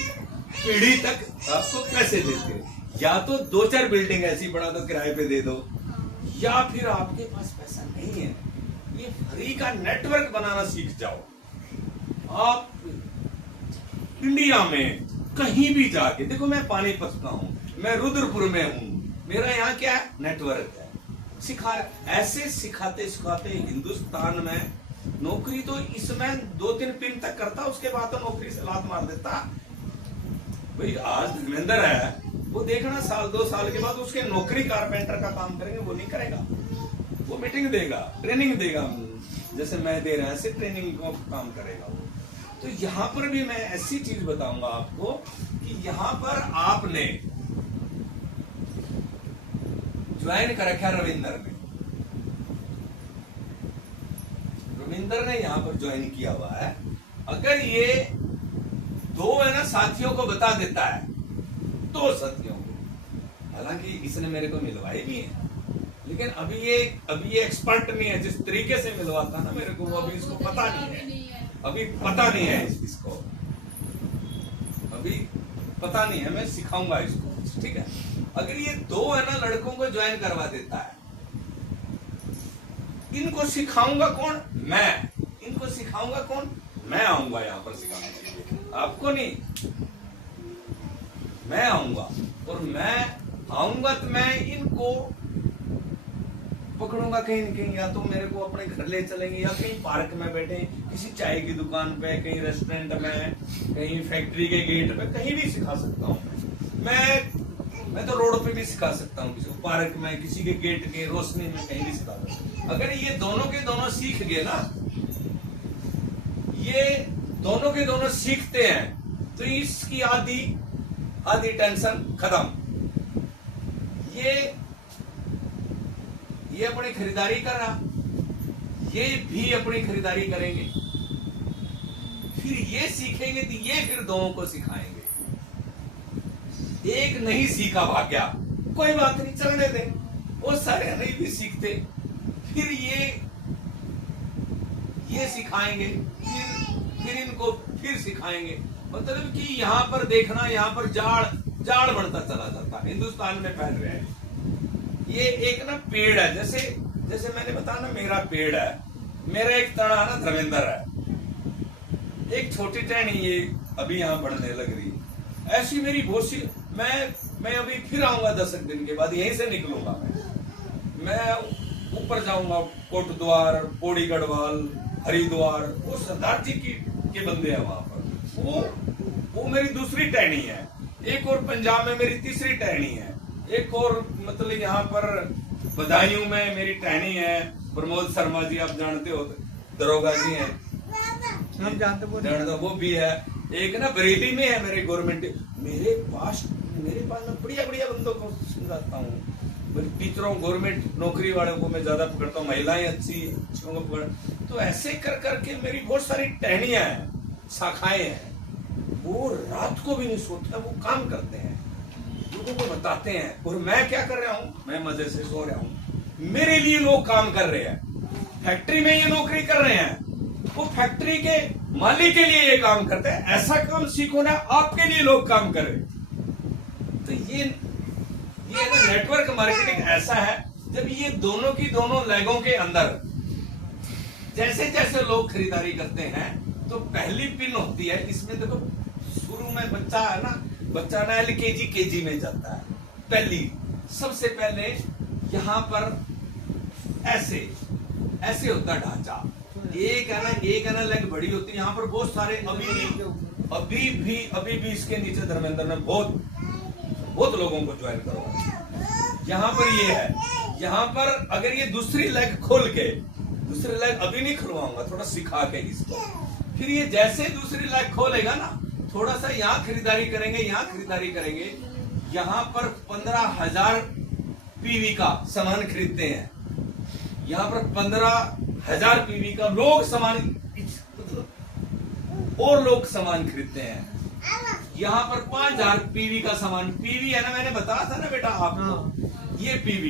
पीढ़ी तक आपको पैसे देते। या तो 2-4 बिल्डिंग ऐसी बना दो, किराए पे दे दो, या फिर आपके पास पैसा नहीं है, ये फ्री का नेटवर्क बनाना सीख जाओ। आप इंडिया में कहीं भी जाके देखो, मैं पानीपत का हूं, मैं रुद्रपुर में हूं, मेरा यहाँ क्या है, नेटवर्क है, ऐसे सिखाते हिंदुस्तान में नौकरी तो इसमें 2-3 पिन तक करता, उसके बाद तो नौकरी से लात मार देता। भाई आज धर्मेंद्र है, वो देखना 1-2 साल के बाद उसके नौकरी कारपेंटर का काम करेंगे, वो नहीं करेगा, वो मीटिंग देगा, ट्रेनिंग देगा, जैसे मैं दे रहा, ऐसे ट्रेनिंग को काम करेगा वो। तो यहाँ पर भी मैं ऐसी चीज बताऊंगा आपको कि यहाँ पर आपने ज्वाइन कर रखा रविंदर ने यहाँ पर ज्वाइन किया हुआ है। अगर ये दो है ना साथियों को बता देता है, दो साथियों को। हालांकि इसने मेरे को मिलवाई भी है, लेकिन अभी ये एक्सपर्ट नहीं है। जिस तरीके से मिलवाता ना मेरे को, वो अभी इसको पता नहीं है, अभी पता नहीं है इसको, अभी पता नहीं है। मैं सिखाऊंगा इसको, ठीक है। अगर ये दो है ना लड़कों को ज्वाइन करवा देता है, इनको सिखाऊंगा कौन? मैं। इनको सिखाऊंगा कौन? मैं आऊंगा यहाँ पर सिखाने के लिए, आपको नहीं। मैं आऊंगा, और मैं आऊंगा तो मैं इनको पकड़ूंगा कहीं न कहीं, या तो मेरे को अपने घर ले चलेंगे, या कहीं पार्क में बैठे, किसी चाय की दुकान पे, कहीं रेस्टोरेंट में, कहीं फैक्ट्री के गेट पे, कहीं भी सिखा सकता हूँ मैं तो रोड पे भी सिखा सकता हूँ, किसी को पार्क में, किसी के गेट के रोशनी में, कहीं भी सिखा सकता हूँ। अगर ये दोनों के दोनों सीख गए ना, ये दोनों के दोनों सीखते हैं, तो इसकी आधी टेंशन खत्म। ये अपनी खरीदारी कर रहा, ये भी अपनी खरीदारी करेंगे, फिर ये सीखेंगे तो ये फिर दोनों को सिखाएंगे। एक नहीं सीखा भाग्या, कोई बात नहीं, चलने दें, वो सारे नहीं भी सीखते, फिर ये सिखाएंगे, फिर इनको फिर सिखाएंगे। मतलब कि यहाँ पर देखना, यहाँ पर जाड़ बढ़ता चला जाता है, हिंदुस्तान में फैल रहा है। ये एक ना पेड़ है, जैसे मैंने बताया ना, मेरा पेड़ है, मेरा एक तना ना धर्मेंद्र है, एक छोटी टहनी ये अभी यहाँ बढ़ने लग रही। ऐसी मेरी बहुत सी, मैं अभी फिर आऊंगा 10 दिन के बाद, यहीं से निकलूंगा मैं ऊपर जाऊंगा, कोटद्वार, पौड़ी गढ़वाल, हरिद्वार, वो सरदार जी के बंदे हैं वहां पर। वो मेरी दूसरी टहनी है। एक और पंजाब में मेरी तीसरी टहनी है। एक और मतलब यहाँ पर बदायूं में मेरी टहनी है, प्रमोद शर्मा जी, आप जानते हो, दरोगा जी हैं, हम जानते वो भी है। एक ना बरेली में है मेरे गवर्नमेंट, मेरे पास मैं बढ़िया बंदों को समझाता हूँ। टीचरों, गवर्नमेंट नौकरी वालों को मैं ज्यादा पकड़ता हूँ, महिलाएं अच्छियों को पकड़। तो ऐसे कर करके मेरी बहुत सारी टहनियां हैं, शाखाएं हैं। वो रात को भी नहीं सोते, वो काम करते हैं, लोगों को बताते हैं। और मैं क्या कर रहा हूँ? मैं मजे से सो रहा हूँ। मेरे लिए लोग काम कर रहे हैं, फैक्ट्री में ये नौकरी कर रहे हैं, वो फैक्ट्री के मालिक के लिए ये काम करते हैं। ऐसा काम सीखो ना, आपके लिए लोग काम करें। तो ये ना नेटवर्क मार्केटिंग ऐसा है, जब ये दोनों की दोनों लेगों के अंदर जैसे जैसे लोग खरीदारी करते हैं, तो पहली पिन होती है इसमें। देखो, शुरू में बच्चा है ना, बच्चा ना LKG KG में जाता है। पहली सबसे पहले यहाँ पर ऐसे होता है ढांचा। एक है ना लेग बड़ी होती है। यहाँ पर बहुत सारे अभी भी इसके नीचे धर्मेंद्र ने बहुत लोगों को ज्वाइन करवाया। यहाँ पर ये है, यहाँ पर अगर ये दूसरी लेग खोल के, दूसरी लेग अभी नहीं खुलवाऊंगा, थोड़ा सिखा के इसको, फिर ये जैसे दूसरी लेग खोलेगा ना, थोड़ा सा यहाँ खरीदारी करेंगे, यहाँ पर 15,000 PV का सामान खरीदते हैं। यहाँ पर 15,000 PV का लोग सामान खरीदते हैं। यहाँ पर 5,000 PV का सामान, PV है ना, मैंने बताया था ना बेटा आपको, ये PV,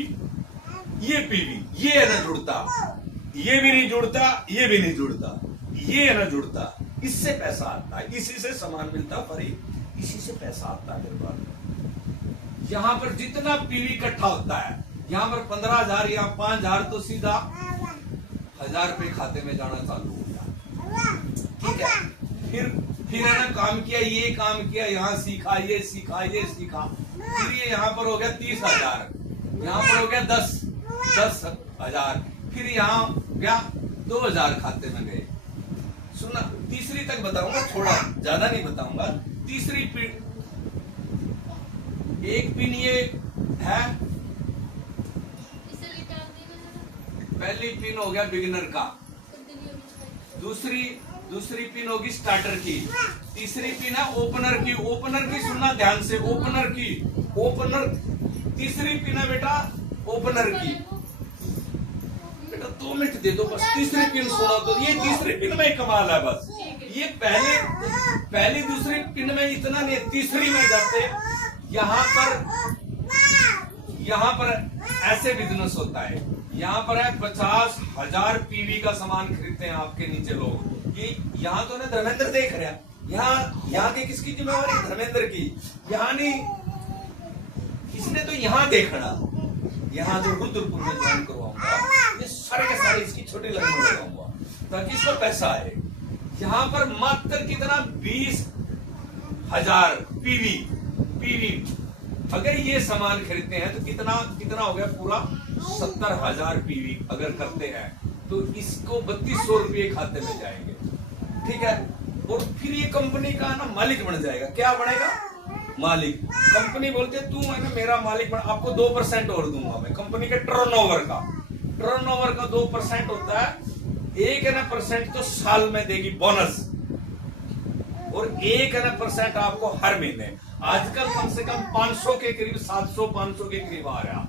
ये है ना जुड़ता, ये भी नहीं जुड़ता, ये भी नहीं जुड़ता, ये है ना जुड़ता। इससे पैसा आता है, इसी से सामान मिलता है, इसी से पैसा आता है मेरे पास। यहाँ पर जितना PV इकट्ठा होता है, यहाँ पर 15,000 या 5,000, तो सीधा 1,000 रुपए खाते में जाना चालू हो गया। ठीक है, फिर है ना काम किया, ये काम किया, यहाँ सीखा, ये सीखा, फिर ये यहाँ पर हो गया 30,000, यहाँ पर हो गया 10,000, फिर यहाँ गया 2,000 खाते में गए। सुना, तीसरी तक बताऊंगा, थोड़ा ज्यादा नहीं बताऊंगा। तीसरी पिन, एक पिन ये है, पहली पिन हो गया बिगिनर का, दूसरी पिन होगी स्टार्टर की, तीसरी पिन है ओपनर की सुनना ध्यान से, ओपनर तीसरी पिन है बेटा, ओपनर की। बेटा 2 मिनट दे दो बस, तीसरी पिन सुना तो, ये तीसरी पिन में कमाल है बस। ये पहली दूसरी पिन में इतना नहीं, तीसरी में जाते यहाँ पर ऐसे बिजनेस होता है। यहाँ पर है 50,000 पीवी का सामान खरीदते हैं आपके नीचे लोग। कि यहाँ तो ना धर्मेंद्र देख रहा, यहाँ की किसकी जिम्मेवारी? धर्मेंद्र की। यहाँ नहीं, इसने तो यहाँ देखना, यहाँ जो रुद्रपुर में ज्वाइन करवाऊंगा, ये सारे के सारे इसकी छोटी लगन में लगाऊंगा ताकि इसको पैसा आए। यहाँ पर मात्र कितना 20,000 पीवी अगर ये सामान खरीदते हैं तो कितना हो गया? पूरा 70,000 पीवी अगर करते हैं तो इसको 3200 रुपये खाते में जाएंगे। ठीक है, और फिर ये कंपनी का ना मालिक बन जाएगा। क्या बनेगा? मालिक। कंपनी बोलते तू है ना मेरा मालिक बन, आपको 2% और दूंगा मैं। कंपनी के टर्नओवर का 2% होता है। 1% तो साल में देगी बोनस, और 1% आपको हर महीने। आजकल कम से कम 500 के करीब, 700-500 के करीब आ रहा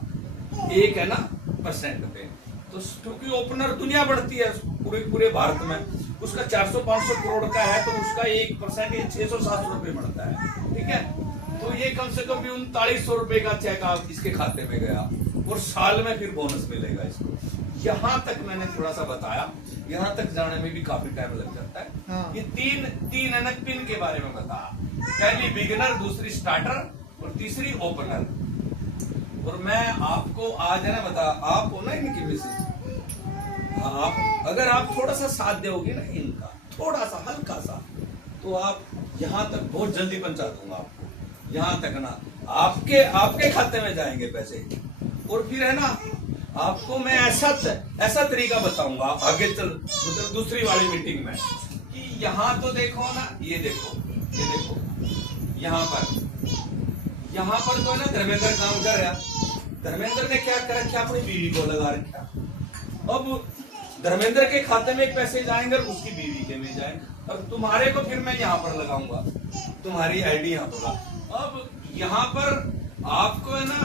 1% पे। तो क्योंकि ओपनर दुनिया बढ़ती है पूरे भारत में, उसका 400-500 करोड़ का है तो उसका 1% ये 600-700 रुपए बढ़ता है। ठीक है, तो ये कम से कम 3900 रुपए का चेक आप इसके खाते में गया, और साल में फिर बोनस मिलेगा इसको। यहाँ तक मैंने थोड़ा सा बताया, यहाँ तक जाने में भी काफी टाइम लग जाता है। हाँ। ये तीन है ना पिन के बारे में बताया। पहली बिगिनर, दूसरी स्टार्टर और तीसरी ओपनर। और मैं आपको आज है ना आप हो ना इनकी मिसेज, आप अगर आप थोड़ा सा साथ दोगे ना इनका, थोड़ा सा हल्का सा, तो आप यहाँ तक बहुत जल्दी पहुंचा दूंगा आपको। यहाँ तक ना आपके खाते में जाएंगे पैसे। और फिर है ना आपको मैं ऐसा तरीका बताऊंगा आगे चल दूसरी वाली मीटिंग में, कि यहाँ तो देखो ना, ये देखो यहाँ पर तो है ना धर्मेंद्र काम कर रहा। धर्मेंद्र ने क्या कर रखा? अपनी बीवी को लगा रखा। अब धर्मेंद्र के खाते में पैसे जाएंगे और उसकी बीवी के में जाएंगे, और तुम्हारे को फिर मैं यहाँ पर लगाऊंगा, तुम्हारी आईडी यहाँ पर। अब यहाँ पर आपको है ना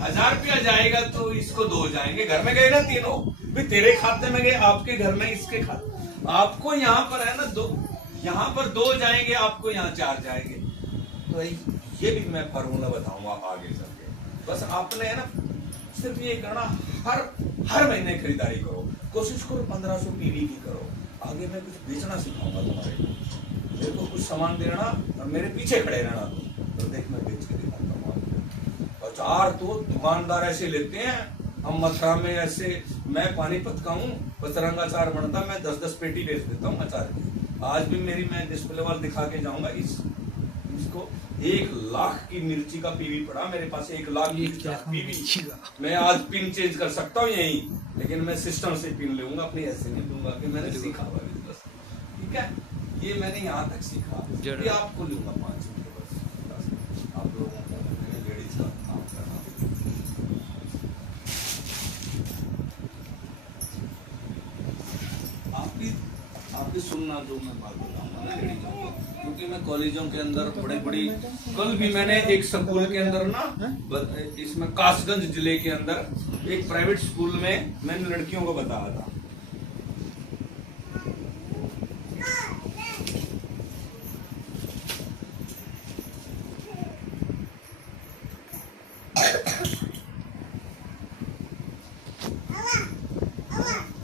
1000 रुपया जाएगा तो इसको 2 जाएंगे, घर में गए ना तीनों भी तेरे खाते में गए, आपके घर में इसके खाते। आपको यहाँ पर है ना 2, यहाँ पर 2 जाएंगे, आपको यहाँ 4 जाएंगे। तो ये भी मैं फार्मूला बताऊंगा आगे चल के। बस आपने है ना सिर्फ ये करना, हर महीने खरीदारी करो, कोशिश करो 1500 पीवी की करो। आगे मैं कुछ बेचना सिखाऊंगा तुम्हारे को, मेरे को कुछ सामान देना और मेरे पीछे खड़े रहना, तो देख मैं बेच के दिखाता हूँ आपको। अचार तो दुकानदार ऐसे लेते हैं, हम मथुरा में ऐसे, मैं पानीपत का हूँ, बजरंगा अचार बनता, मैं 10-10 पेटी बेच देता हूँ अचार की। आज भी मैं डिस्प्ले वाल दिखा के जाऊंगा। इसको 1 लाख की मिर्ची का पीवी पड़ा मेरे पास, 1 लाख की पीवी। मैं आज पिन चेंज कर सकता हूँ यही, लेकिन मैं सिस्टम से पिन लूंगा, अपनी ऐसे नहीं लूंगा कि मैंने सीखा हुआ बिजनेस। ठीक है, ये मैंने यहाँ तक सीखा, ये आपको लूंगा 5 मिनट बस। आप लोगों को मैंने लेडीज का काम करना। आपकी सुनना जो मैं बात बताऊंगा ना लेडीजों को, क्योंकि मैं कॉलेजों के अंदर बड़ी कल भी मैंने एक स्कूल के अंदर ना, इसमें कासगंज जिले के अंदर एक प्राइवेट स्कूल में मैंने लड़कियों को बताया था।